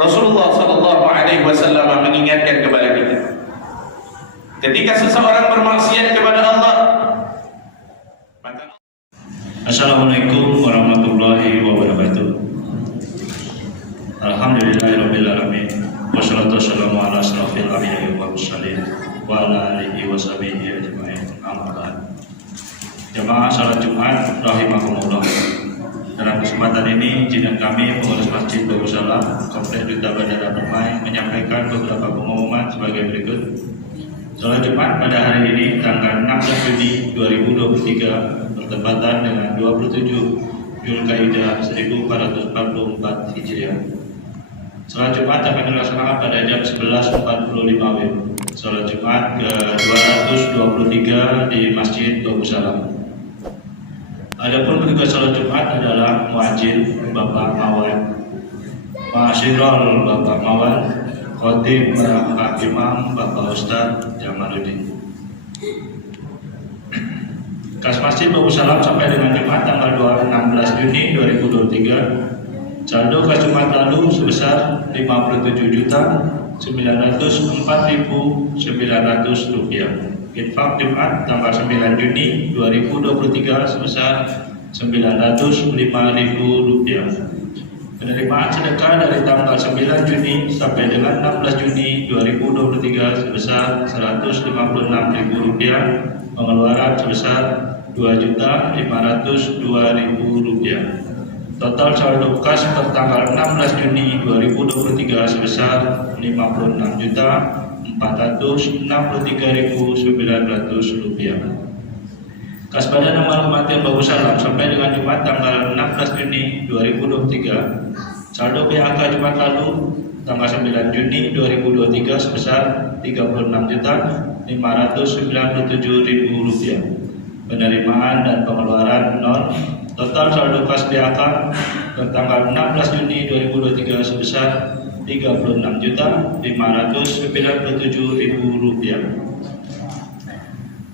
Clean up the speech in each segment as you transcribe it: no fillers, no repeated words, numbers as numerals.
Rasulullah sallallahu alaihi wasallam mengingatkan kepada kita, ketika seseorang bermaksiat kepada Allah, maka Assalamualaikum warahmatullahi wabarakatuh. Alhamdulillahirabbil alamin. Wassalatu wassalamu ala asrofil anbiya'i wal mursalin wa ala alihi washabihi ajma'in. Amma ba'd. Jamaah salat Jumat rahimakumullah. Dalam kesempatan ini, izinkan kami pengurus Masjid Darussalam Kompleks Duta Bandara Permai menyampaikan beberapa pengumuman sebagai berikut. Salat Jumat pada hari ini tanggal 16 Juni 2023 bertepatan dengan 27 Zulkaidah 1444 Hijriah. Salat Jumat akan dilaksanakan pada jam 11.45 WIB. Salat Jumat ke-223 di Masjid Darussalam. Adapun petugas salat Jumat adalah muadzin Bapak Mawan, ma'asyiral Bapak Mawan, khotib Pak Imam Bapak Ustaz Jamaluddin. Kas Masjid Darussalam sampai dengan Jumat tanggal 16 Juni 2023, saldo kas Jumat lalu sebesar Rp54.904.900. Infak Jumat tanggal 9 Juni 2023 sebesar Rp905.000. Penerimaan sedekah dari tanggal 9 Juni sampai dengan 16 Juni 2023 sebesar Rp156.000. Pengeluaran sebesar Rp2.502.000. Total saldo kas per tanggal 16 Juni 2023 sebesar Rp56.463.900. Kas Badan Amal Kematian Darussalam sampai dengan Jumat tanggal 16 Juni 2023, saldo PHK Jumat lalu tanggal 9 Juni 2023 sebesar Rp36.597.000. Penerimaan dan pengeluaran non. Total saldo kas PHK tanggal 16 Juni 2023 sebesar Rp36.597.000.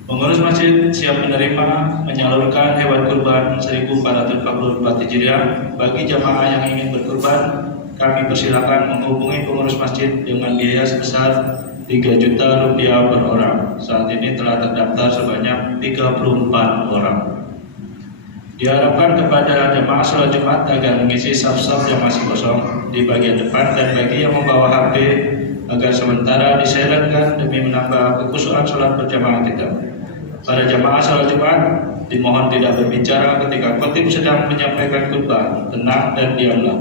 Pengurus masjid siap menerima menyalurkan hewan kurban 1444 Hijriah. Bagi jamaah yang ingin berkurban, kami persilakan menghubungi pengurus masjid dengan biaya sebesar Rp3 juta per orang. Saat ini telah terdaftar sebanyak 34 orang. Diharapkan kepada jamaah sholat Jumat agar mengisi saf-saf yang masih kosong di bagian depan, dan bagi yang membawa HP agar sementara disilentkan demi menambah kekhusyuan sholat berjamaah kita. Para jamaah sholat Jumat dimohon tidak berbicara ketika khotib sedang menyampaikan khutbah. Tenang dan diamlah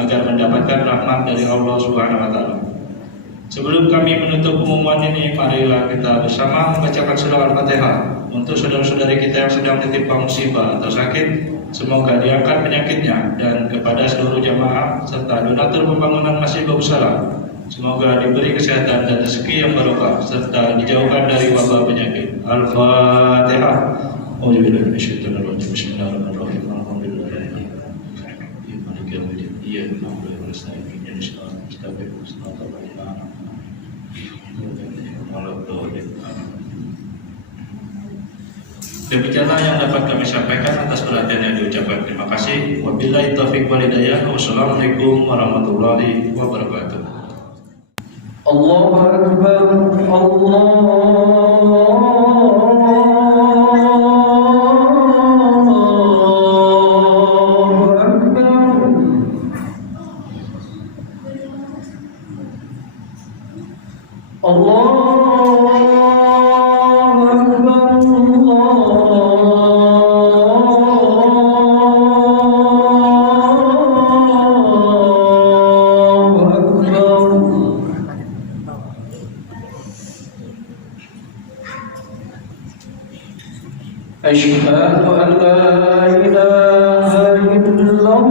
agar mendapatkan rahmat dari Allah Subhanahu wa taala. Sebelum kami menutup pengumuman ini, marilah kita bersama membacakan surah Al-Fatihah untuk saudara-saudari kita yang sedang tertimpa musibah atau sakit. Semoga diangkat penyakitnya, dan kepada seluruh jamaah serta donatur pembangunan Masjid Darussalam, semoga diberi kesehatan dan rezeki yang barokah serta dijauhkan dari wabah penyakit. Al-Fatihah. Bismillahirrahmanirrahim. Demikianlah yang dapat kami sampaikan. Atas perhatian yang diucapkan terima kasih. Wabillahi taufiq wal hidayah. Wassalamualaikum warahmatullahi wabarakatuh. Allahu Akbar, Asyhadu an la ilaha illallah.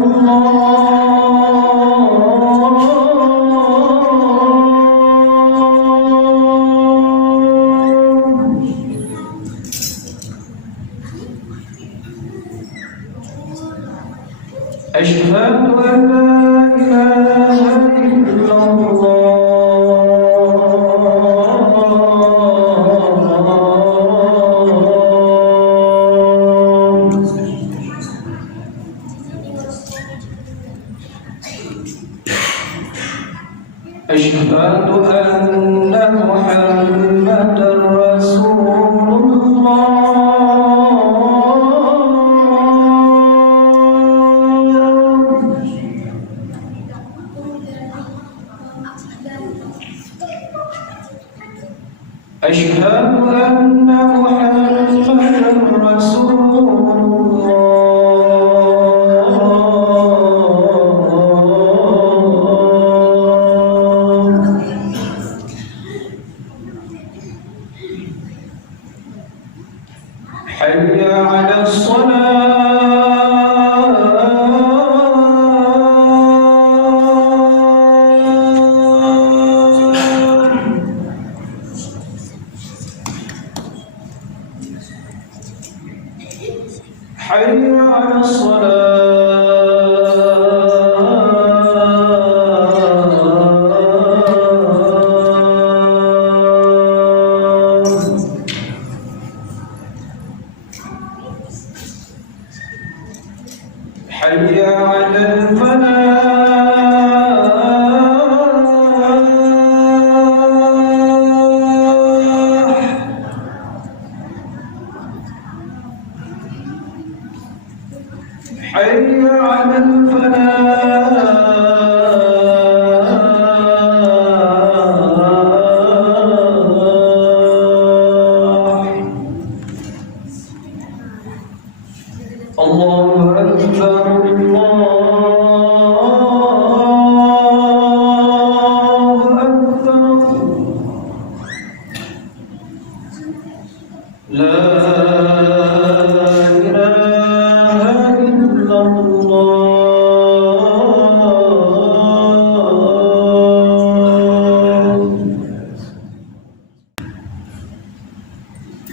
Asyhadu an la ilaha illallah. أشهد أن محمدا رسول الله. أشهد أن محمدا رسول الله. حي على حي على الصلاة. حي على الفلاح. حي على الفلاح. الله أكبر الله أكبر. لا إله إلا الله.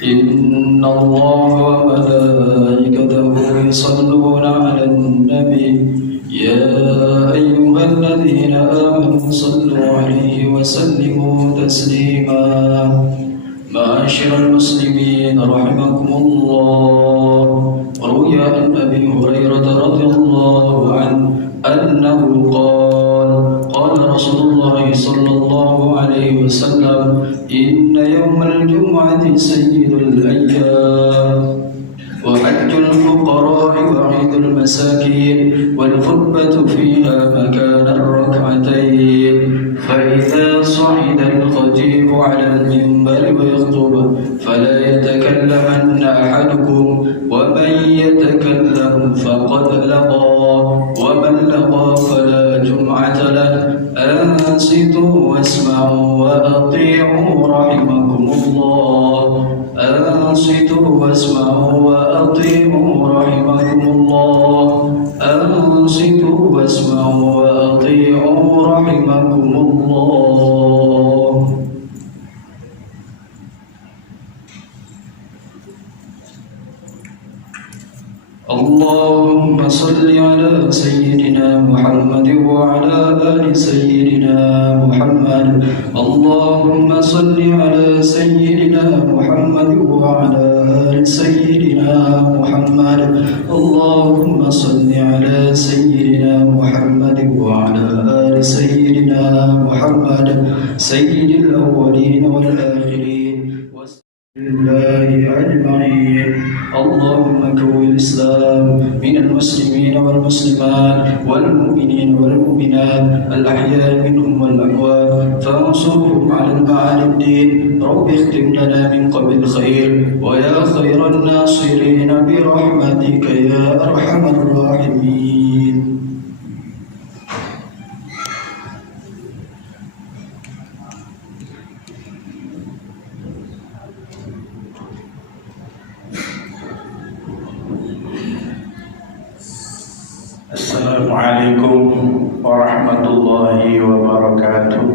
إن الله وملائكته يصلون على النبي يا أيها الذين آمنوا صلوا عليه وسلموا تسليما. معاشر المسلمين رحمكم الله، روي عن أبي هريرة رضي الله عنه أنه قال رسول الله صلى الله عليه وسلم: إن يوم الجمعة سيد الأيام، وحج الفقراء وعيد المساكين، والخطبة فيها مكان الركعتين. فإذا صعد الخطيب على المنبر ويخطب فلا يتكلمن أحدكم، ومن يتكلم فقد لقى، ومن لقى فلا جمعة له. أنصتوا واسمعوا وأطيعوا رحمكم الله. أنصتوا واسمعوا وأطيعوا رحمكم الله. أنصتوا واسمعوا وأطيعوا رحمكم الله. اللهم صل على سيدنا محمد وعلى آل سيدنا محمد. اللهم صل على سيدنا محمد وعلى آل سيدنا محمد. اللهم صل على سيدنا محمد وعلى آل سيدنا محمد، سيد الأولين والآخرين الله أجمعين. اللهم كون الإسلام من المسلمين والمسلمات والمؤمنين والمؤمنات الأحياء منهم والأموات، فانصرهم على المعالي الدين. رب اختم لنا من قبل خير، ويا خير الناصرين برحمتك يا أرحم الراحمين. Assalamualaikum warahmatullahi wabarakatuh.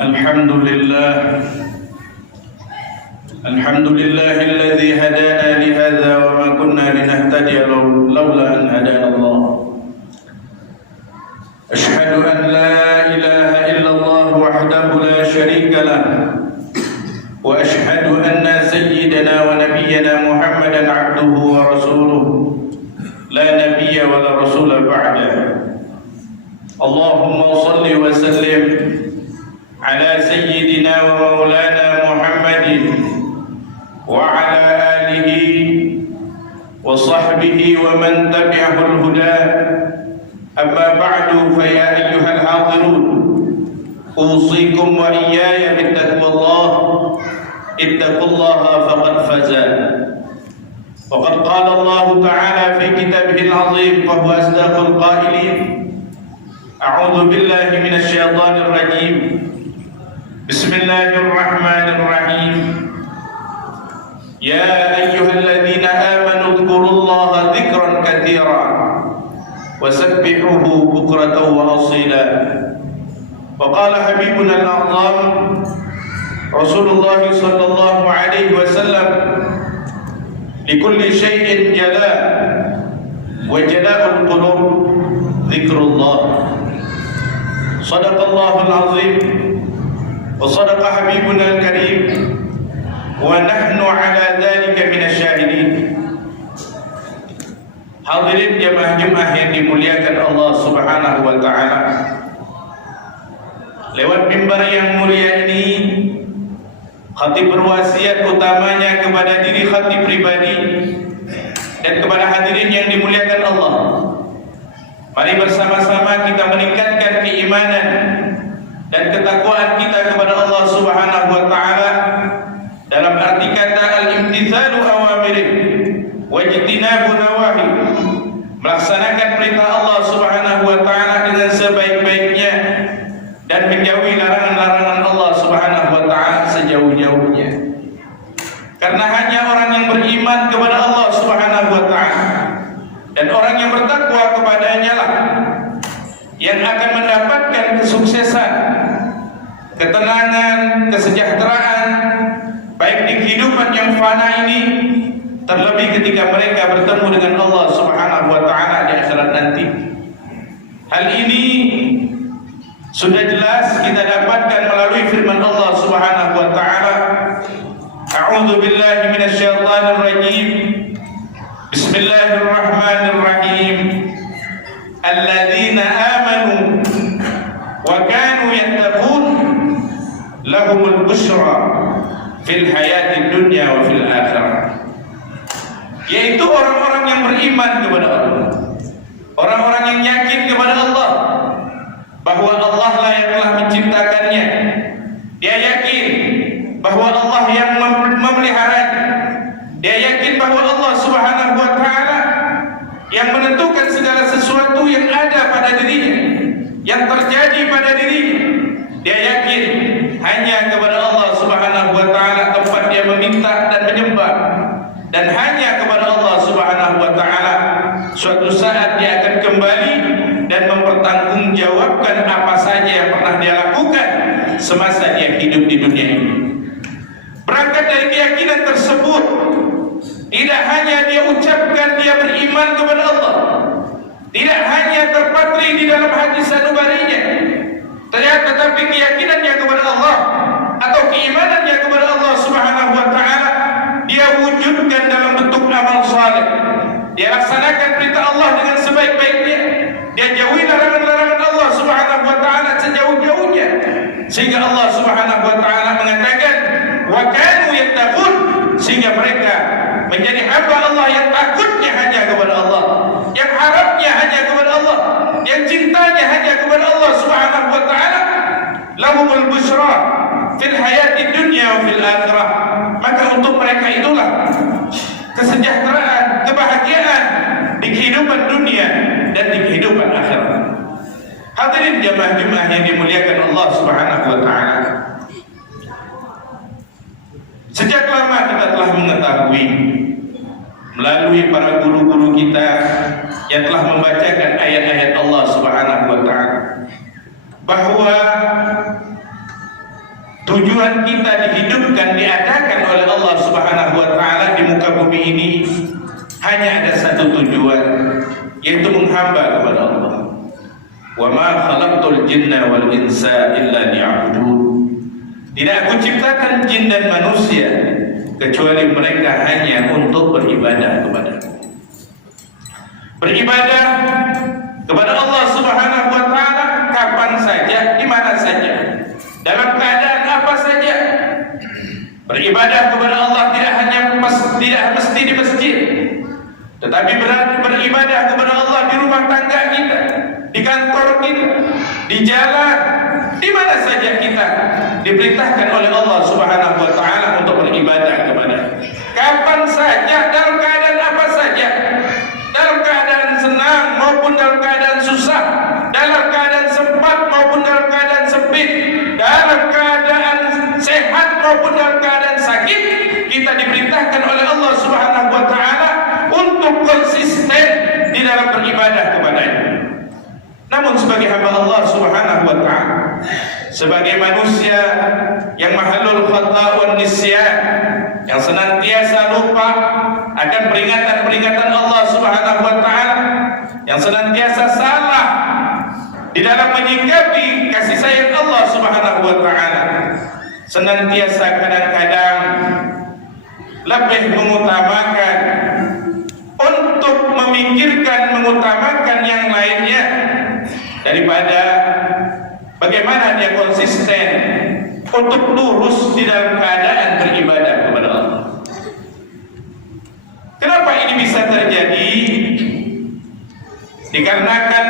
Alhamdulillah, alladzi hadana li hadza wa ma kunna linahtadiya laula an hadana Allah. Ashhadu an la ilaha illallah wahdahu la sharika lah, wa ashhadu anna sayyidana wa nabiyyana نبينا محمدا عبده ورسوله لا نبي ولا رسول بعده اللهم صل وسلم على سيدنا ومولانا محمد وعلى آله وصحبه ومن تبعه الهدى أما بعد فيا أيها الحاضرون أوصيكم وإياي بتقوى الله اتقوا الله فقد فاز وقد قال الله تعالى في كتابه العظيم وهو أصدق القائلين أعوذ بالله من الشيطان الرجيم بسم الله الرحمن الرحيم يا أيها الذين آمنوا اذكروا الله ذكرا كثيرا وسبحوه بكرة وأصيلا وقال حبيبنا الأعظم رسول الله صلى الله عليه وسلم لكل شيء جلاء وجلاء القلوب ذكر الله صدق الله العظيم وصدق حبيبنا الكريم ونحن على ذلك من الشاهدين. Hadirin jemaah-jemaah yang dimuliakan Allah Subhanahu wa taala. Lewat mimbar yang mulia ini, khatib berwasiat utamanya kepada diri khatib pribadi dan kepada hadirin yang dimuliakan Allah. Mari bersama-sama kita meningkatkan keimanan dan ketakwaan kita kepada Allah Subhanahu wa taala dalam arti kata al-imtithalu awamirih wa ijtinabu nawahi, melaksanakan perintah Allah Subhanahu wa taala dengan sebaik-baiknya dan menjauhi larangan-larangan Allah Subhanahu wa taala sejauh-jauhnya. Karena hanya orang yang beriman kepada Allah Subhanahu wa taala dan orang yang bertakwa kepadanya lah yang akan mendapatkan kesuksesan, ketenangan, kesejahteraan baik di kehidupan yang fana ini, terlebih ketika mereka bertemu dengan Allah Subhanahu wa taala di akhirat nanti. Hal ini sudah jelas kita dapatkan melalui firman Allah Subhanahu wa taala. A'udzu billahi minasyaitonir rajim. Bismillahirrahmanirrahim. Alladzina amanu wa kanu yattaqun lahumul busyra fil hayatid dunya wa fil akhirah. Yaitu orang-orang yang beriman kepada Allah, orang-orang yang yakin kepada Allah bahwa Allah lah yang telah menciptakannya. Dia yakin bahwa Allah yang memeliharanya. Dia yakin bahwa Allah Subhanahu wa taala yang menentukan segala sesuatu yang ada pada dirinya, yang terjadi pada dirinya. Dia yakin hanya kepada Allah Subhanahu wa taala tempat dia meminta dan menyembah, dan hanya kepada Allah Subhanahu wa taala suatu saat dia akan kembali dan mempertanggungjawabkan apa saja yang pernah dia lakukan semasa dia hidup di dunia ini. Berangkat dari keyakinan tersebut, tidak hanya dia ucapkan dia beriman kepada Allah, tidak hanya terpatri di dalam hati sanubarinya, tetapi keyakinannya kepada Allah atau keimanannya kepada Allah Subhanahu wa taala dia wujudkan dalam bentuk amal saleh. Dia laksanakan perintah Allah dengan sebaik-baiknya. Dia jauhi larangan-larangan Allah Subhanahu wa taala sejauh-jauhnya. Sehingga Allah Subhanahu wa taala mengatakan wa kanu yattaqun, sehingga mereka menjadi hamba Allah yang takutnya hanya kepada Allah, yang harapnya hanya kepada Allah, yang cintanya hanya kepada Allah Subhanahu wa taala. Lahumul busyra fil hayatid dunya wa fil akhirah. Maka untuk mereka itulah kesejahteraan, kebahagiaan di kehidupan dunia dan di kehidupan akhirat. Hadirin jemaah-jemaah yang dimuliakan Allah Subhanahu wa taala. Sejak lama kita telah mengetahui melalui para guru-guru kita yang telah membacakan ayat-ayat Allah Subhanahu wa taala bahwa tujuan kita dihidupkan, diadakan oleh Allah Subhanahu wa taala di muka bumi ini hanya ada satu tujuan, yaitu menghamba kepada Allah. Wa ma khalaqtul jinna wal insa illa liya'budun. Tidak aku ciptakan jin dan manusia kecuali mereka hanya untuk beribadah kepada-Mu. Beribadah kepada Allah Subhanahu wa taala kapan saja, di mana saja, dalam keadaan apa saja. Beribadah kepada Allah tidak mesti di masjid, tetapi beribadah kepada Allah di rumah tangga kita, di kantor kita, di jalan, di mana saja kita diperintahkan oleh Allah Subhanahu wa taala untuk beribadah kepada. Kapan saja, dalam keadaan apa saja, dalam keadaan senang maupun dalam keadaan susah, dalam keadaan sempat maupun dalam keadaan sempit, dalam keadaan sehat maupun dalam keadaan sakit, kita diperintahkan oleh Allah Subhanahu wa taala untuk konsisten di dalam beribadah kepada-Nya. Namun sebagai hamba Allah Subhanahu wa taala, sebagai manusia yang mahalul khata' wan nisyan, yang senantiasa lupa akan peringatan-peringatan Allah Subhanahu wa taala, yang senantiasa salah di dalam menyikapi kasih sayang Allah Subhanahu wa taala, senantiasa kadang-kadang lebih mengutamakan untuk mengutamakan yang lainnya daripada bagaimana dia konsisten untuk lurus di dalam keadaan beribadah kepada Allah. Kenapa ini bisa terjadi? Dikarenakan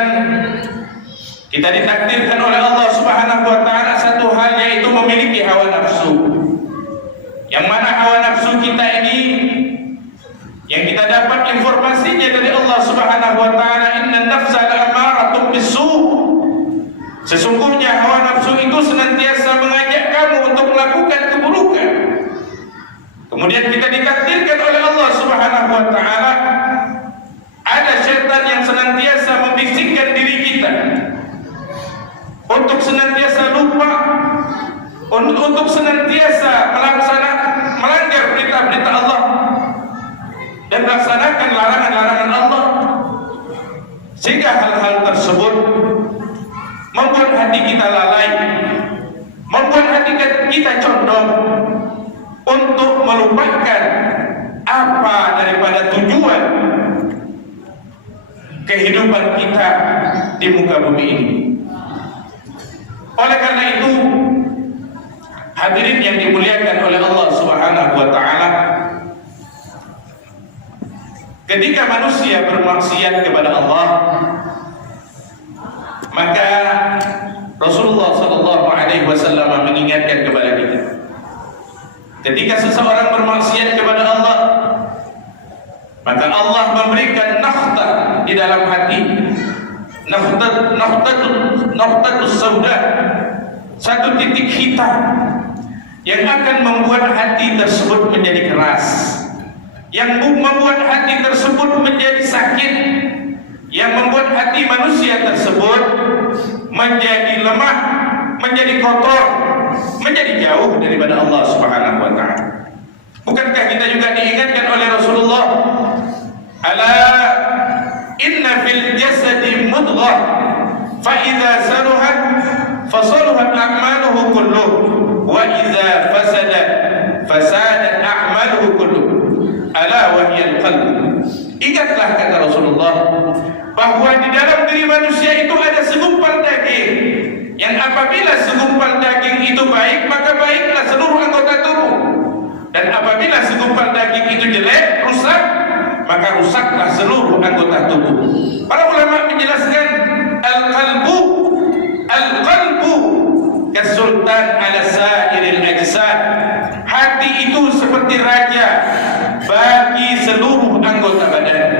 kita ditakdirkan oleh Allah Subhanahu wa taala satu hal, yaitu memiliki hawa nafsu. Yang mana hawa nafsu kita ini, yang kita dapat informasinya dari Allah Subhanahu wa taala, innan nafsa la'amaratun bis-su'. Sesungguhnya hawa nafsu itu senantiasa mengajak kamu untuk melakukan keburukan. Kemudian kita ditakdirkan oleh Allah Subhanahu wa taala, ada syaitan yang senantiasa membisikkan diri kita untuk senantiasa lupa, untuk senantiasa melanggar perintah-perintah Allah dan melaksanakan larangan-larangan Allah, sehingga hal-hal tersebut membuat hati kita lalai, membuat hati kita condong untuk melupakan apa daripada tujuan kehidupan kita di muka bumi ini. Oleh karena itu, hadirin yang dimuliakan oleh Allah Subhanahu wa taala, ketika manusia bermaksiat kepada Allah, maka Rasulullah sallallahu alaihi wasallam mengingatkan kepada kita, ketika seseorang bermaksiat kepada Allah, maka Allah memberikan nakhta di dalam hati, nakhtatus sauda, satu titik hitam yang akan membuat hati tersebut menjadi keras, yang membuat hati tersebut menjadi sakit, yang membuat hati manusia tersebut menjadi lemah, menjadi kotor, menjadi jauh daripada Allah Subhanahu wa taala. Bukankah kita juga diingatkan oleh Rasulullah, ala inna fil jasadi mudghah fa idza saluhat fasaluhat a'maluhu kulluh wa idza fasadat fasadat a'maluhu kulluh ala wa hiya al-qalb. Ingatlah, kata Rasulullah, bahwa di dalam diri manusia itu ada segumpal daging, yang apabila segumpal daging itu baik, maka baiklah seluruh anggota tubuh, dan apabila segumpal daging itu jelek, rusak, maka rusaklah seluruh anggota tubuh. Para ulama menjelaskan, al-qalbu kasultan ala sa'iril ajsad. Hati itu seperti raja bagi seluruh anggota badan.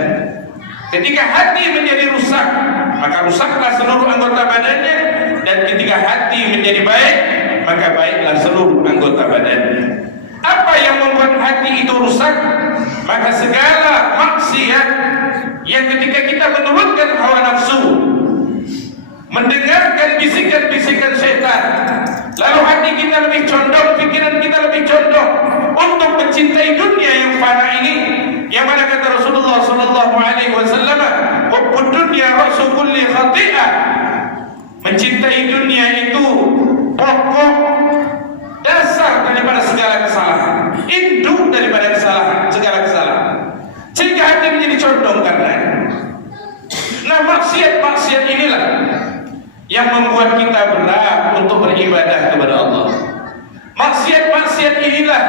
Ketika hati menjadi rusak, maka rusaklah seluruh anggota badannya, dan ketika hati menjadi baik, maka baiklah seluruh anggota badannya. Apa yang membuat hati itu rusak? Maka segala maksiat yang ketika kita menurutkan hawa nafsu, mendengarkan bisikan-bisikan syaitan, lalu hati kita lebih condong, pikiran kita lebih condong untuk mencintai dunia yang fana ini, yang mana kata Rasulullah sallallahu alaihi wasallam, hubbud dunya ra'su kulli khati'ah. Mencintai dunia itu pokok dasar dasar daripada segala kesalahan, induk daripada kesalahan, segala kesalahan, sehingga hati menjadi condong karena. Nah, maksiat-maksiat inilah yang membuat kita berat untuk beribadah kepada Allah. Maksiat-maksiat inilah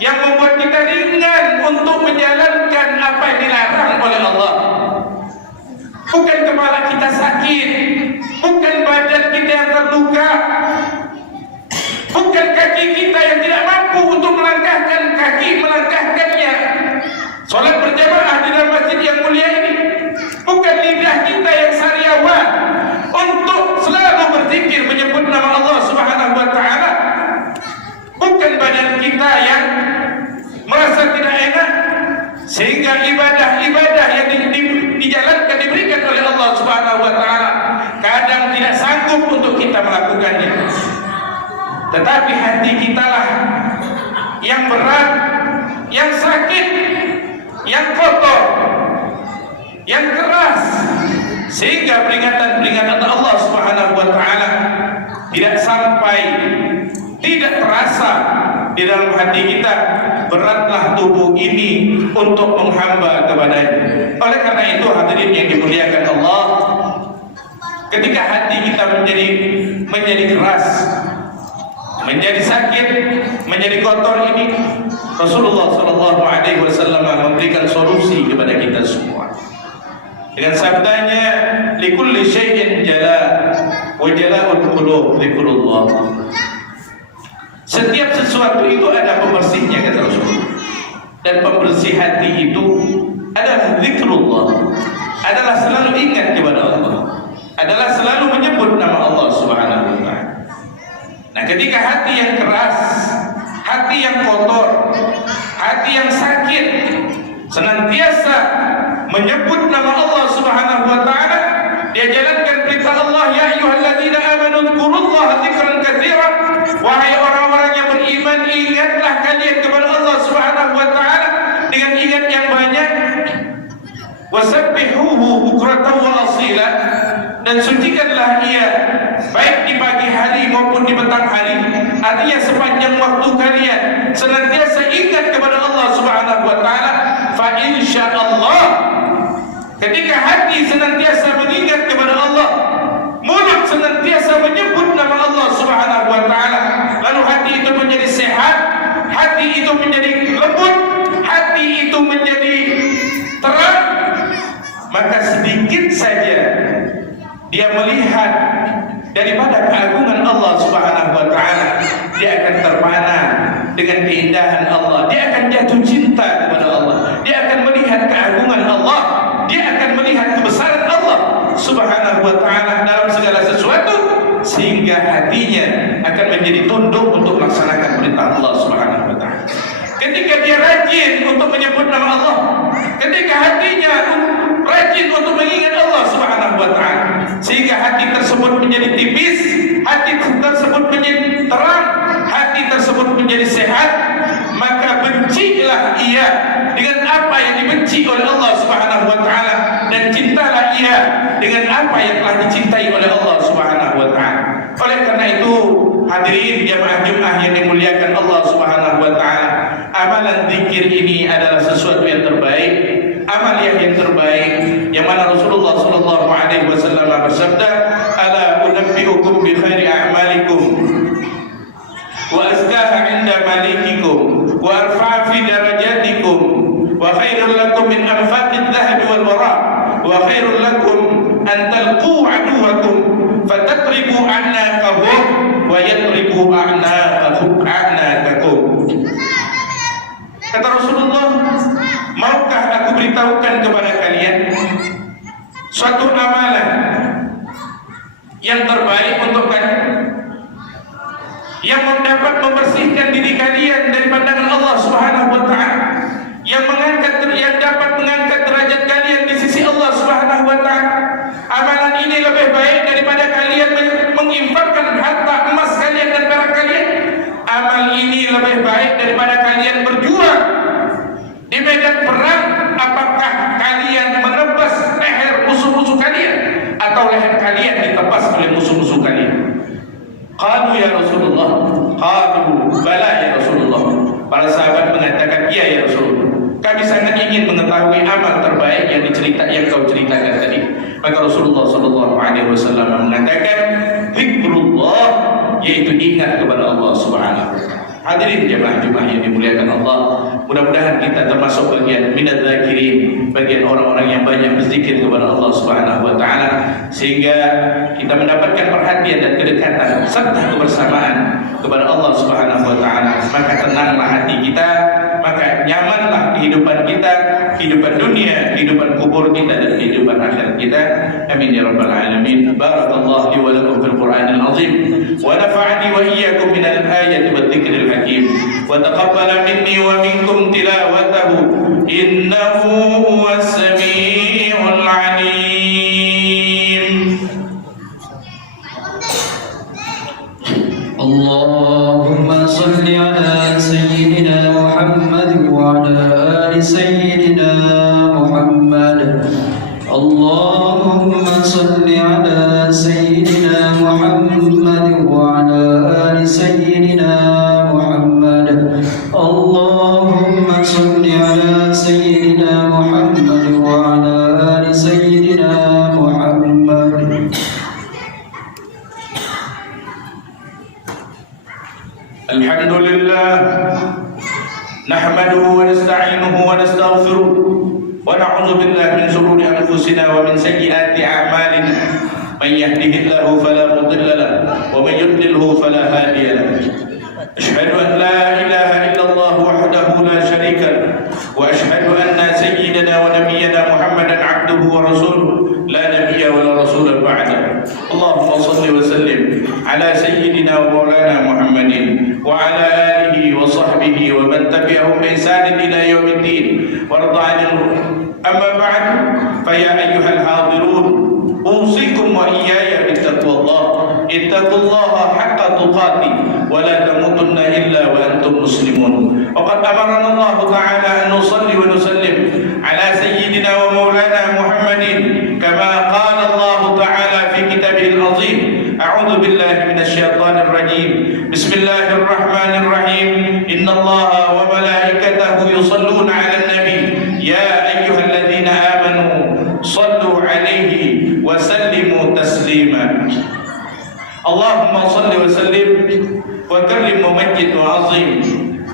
yang membuat kita ringan untuk menjalankan apa yang dilarang oleh Allah. Bukan kepala kita sakit, bukan badan kita yang terluka, bukan kaki kita yang tidak mampu untuk melangkahkannya. Solat berjamaah di dalam masjid yang mulia ini, bukan lidah kita yang sariawan untuk selalu berzikir menyebut nama Allah Subhanahu wa taala, bukan badan kita yang merasa tidak enak sehingga ibadah-ibadah yang dijalankan diberikan oleh Allah Subhanahu wa taala kadang tidak sanggup untuk kita melakukannya. Tetapi hati kita lah yang berat, yang sakit, yang kotor, yang keras, sehingga peringatan-peringatan Allah Subhanahu wa taala tidak sampai, tidak terasa di dalam hati kita. Beratlah tubuh ini untuk menghamba kepadanya. Oleh karena itu, hadirin yang dimuliakan Allah, ketika hati kita menjadi keras, menjadi sakit, menjadi kotor ini, Rasulullah SAW memberikan solusi kepada kita semua dengan sabdanya, likulli syai'in jala wa jala'ul qulub dzikrullah. Setiap sesuatu itu ada pembersihnya, kata Rasulullah, dan pembersih hati itu adalah zikrullah, adalah selalu ingat kepada Allah, adalah selalu menyebut nama Allah Subhanahu wa taala. Nah, ketika hati yang keras, hati yang kotor, hati yang sakit senantiasa menyebut nama Allah Subhanahu wa taala, dia jalankan perintah Allah, ya ayyuhalladzina amanu dzkurullaha dzikran katsiran, wahai orang-orang yang beriman, ingatlah kalian kepada Allah Subhanahu wa taala dengan ingat yang banyak, wasabbihuhu bukratan wa asila, dan sucikanlah ia baik di pagi hari maupun di petang hari. Artinya sepanjang waktu kalian senantiasa ingat kepada Allah Subhanahu wa taala. Fa insyaallah, ketika hati senantiasa mengingat kepada Allah, mulut senantiasa menyebut nama Allah Subhanahu wa taala, lalu hati itu menjadi sehat, hati itu menjadi lembut, hati itu menjadi terang, maka sedikit saja dia melihat daripada keagungan Allah Subhanahu wa taala, dia akan terpana dengan keindahan Allah, dia akan jatuh cinta kepada Allah, dia akan melihat keagungan Allah, dia akan melihat kebesaran Allah Subhanahu wa taala dalam segala sesuatu, sehingga hatinya akan menjadi tunduk untuk melaksanakan perintah Allah Subhanahu wa taala. Ketika dia rajin untuk menyebut nama Allah, ketika hatinya rajin untuk mengingat Allah Subhanahu wa taala, sehingga hati tersebut menjadi tipis, hati tersebut menjadi terang, hati tersebut menjadi sehat, maka bencilah ia dengan apa yang dibenci oleh Allah Subhanahu wa taala, dan cintalah ia dengan apa yang telah dicintai oleh Allah Subhanahu wa taala. Oleh karena itu, hadirin jamaah Jumat yang dimuliakan Allah Subhanahu wa taala, amalan zikir ini adalah sesuatu yang terbaik, amal yang terbaik, yang mana Rasulullah sallallahu alaihi wasallam bersabda, ala unabbiukum bi khairi a'malikum wa azkaha 'inda malikikum wa arfa'a fi darajatikum wa khairul lakum min anfaqid dhahab wal wara wa khairul lakum an talqu aduwakum fatatribu a'naqahum wa yatribu a'naqakum. Kata Rasulullah, maukah aku beritahukan kepada kalian suatu amalan yang terbaik untuk kalian, yang dapat membersihkan diri kalian dari pandangan Allah Subhanahu wa taala, yang dapat mengangkat derajat kalian di sisi Allah Subhanahu wa taala. Amalan ini lebih baik daripada kalian menginfakkan harta emas kalian dan perak kalian. Amal ini lebih baik daripada kalian berjuang di medan perang, apakah kalian menebas leher musuh-musuh kalian atau leher kalian ditebas oleh musuh-musuh kalian. Qalu ya Rasulullah, qalu ingin mengetahui amal terbaik yang kau ceritakan tadi, maka Rasulullah SAW mengatakan zikrullah, yaitu ingat kepada Allah Subhanahu wa Ta'ala. Hadirin jemaah-jemaah yang dimuliakan Allah, mudah-mudahan kita termasuk bagian minadz zakirin, bagian orang-orang yang banyak berzikir kepada Allah Subhanahu wa Ta'ala, sehingga kita mendapatkan perhatian dan kedekatan serta kebersamaan kepada Allah Subhanahu wa Ta'ala. Maka tenanglah hati kita, maka nyamanlah kehidupan kita, kehidupan dunia, kehidupan kubur kita, dan kehidupan akhirat kita. Amin ya rabbal alamin. Barakallahu li wa lakum fil Qur'anil azim wa nafa'ani wa iyyakum minal ayati wad dzikril hakim wa taqabbala minni wa minkum tilawatahu innahu huwas samiul alim. Allahumma salli ala sayyidina Muhammad wa ala ali sayyidina Muhammad. Allahumma salli ala sayyidina Muhammad wa ala ali sayyidina Muhammad. Allahumma salli ala sayyidina Muhammad wa ala ali sayyidina Muhammad. Alhamdulillah, nahmaduhu wa nasta'inuhu wa nastaghfiruh wa na'udzu billahi min shururi anfusina wa min sayyiati a'malina. Man yahdihillahu fala mudilla lahu wa man yudlilhu fala hadiya lahu. Ashhadu an la ilaha illallah wahdahu la sharika lahu wa ashhadu anna sayyidana wa nabiyyana Muhammadan 'abduhu wa rasuluhu la nabiyya wa la rasula ba'dahu. Allahumma shalli wa sallim ala sayyidina wa maulana Muhammadin wa ala alihi wa sahbihi wa man tabi'ahum bi ihsan ila yaumiddin. Warda 'anil amma ba'd, fa ya ayyuhal hadirun, usikum wa iyaya bittaqwallah. Ittaqullaha haqqa tuqatih wa la tamutunna illa wa antum muslimun. Wa qad amarna Allah ta'ala an nusalli wa nusallim ala sayyidina wa maulana Muhammadin kama qala Allah ta'ala fi kitabihil azim. A'udzu billahi minasy syaithanir rajim. Bismillahirrahmanirrahim. Innallaha wa malaikatahu yusholluna 'alan nabi ya ayyuhalladzina amanu shallu 'alaihi wa sallimu taslima. Allahumma shalli wa sallim wa karrim wa majjid wa 'azim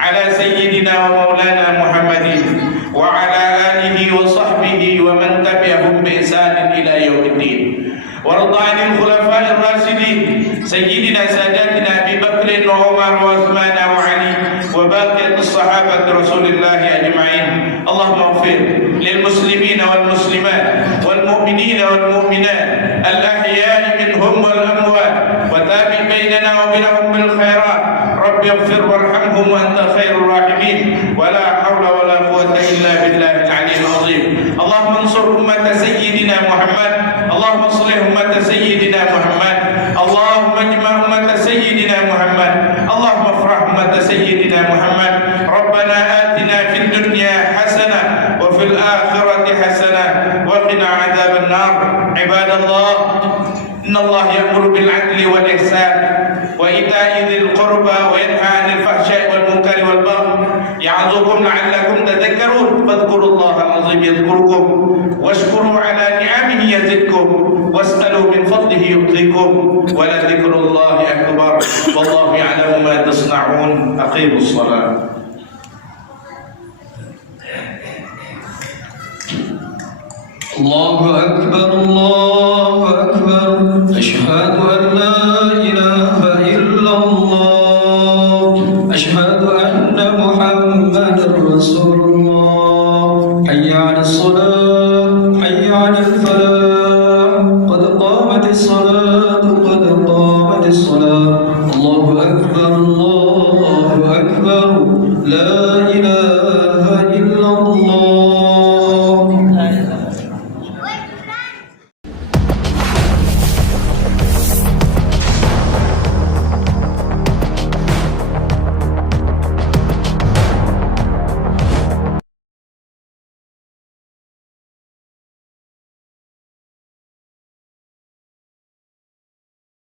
ala sayyidina wa maulana Muhammadin wa ala alihi wa sahbihi wa man tabi'ahum bi ihsan ila yaumiddin. Warda 'anil khulafa'ir rasyidin sayyidina sadatina Abi Bakr wa Umar wa Uthman wa Ali wa baqiyatus sahabati Rasulillah ajma'in. Allahumma ighfir lil muslimina wal muslimat wal mu'minina wal mu'minat al ahya'i minhum wal amwat wa tabi' bainana wa bainahum bil khairat. Rabbi ighfir warhamhum wa anta khairur rahimin. Wa la hawla wa la quwwata illa billahil 'aliyyil 'azim. Allahumma ansur ummat sayyidina Muhammad. Allahumma shlih ummat sayyidina Muhammad. Allahumma ijma' ummat sayyidina Muhammad. Allahumma afrah ummat sayyidina Muhammad. Rabbana atina fid dunya hasanah wa fil akhirati hasanah wa qina 'adzaban nar. Ibadallah, innallaha ya'muru bil 'adli wal ihsan wa ita'i dzil qurba wa yanha 'anil fahsya'i wal munkari wal baghi ya'idzukum la'allakum tadhakkarun. Fadhkurullahal 'azim yadhkurkum washkuru 'ala ni'amihi yazidkum was'alu min fadlihi yu'tikum wa la dzikrullahi akbar wallahu ya'lamu ma tasna'un. Aqimus shalah. Allahu akbar, Allahu akbar. Ashhadu an la ilaha illallah. Ashhadu anna Muhammadar Rasulullah. Hayya 'alas salat, hayya 'alal falah. Qad qamatis salat, qad qamatis salat. Allahu akbar, Allahu akbar. La ilaha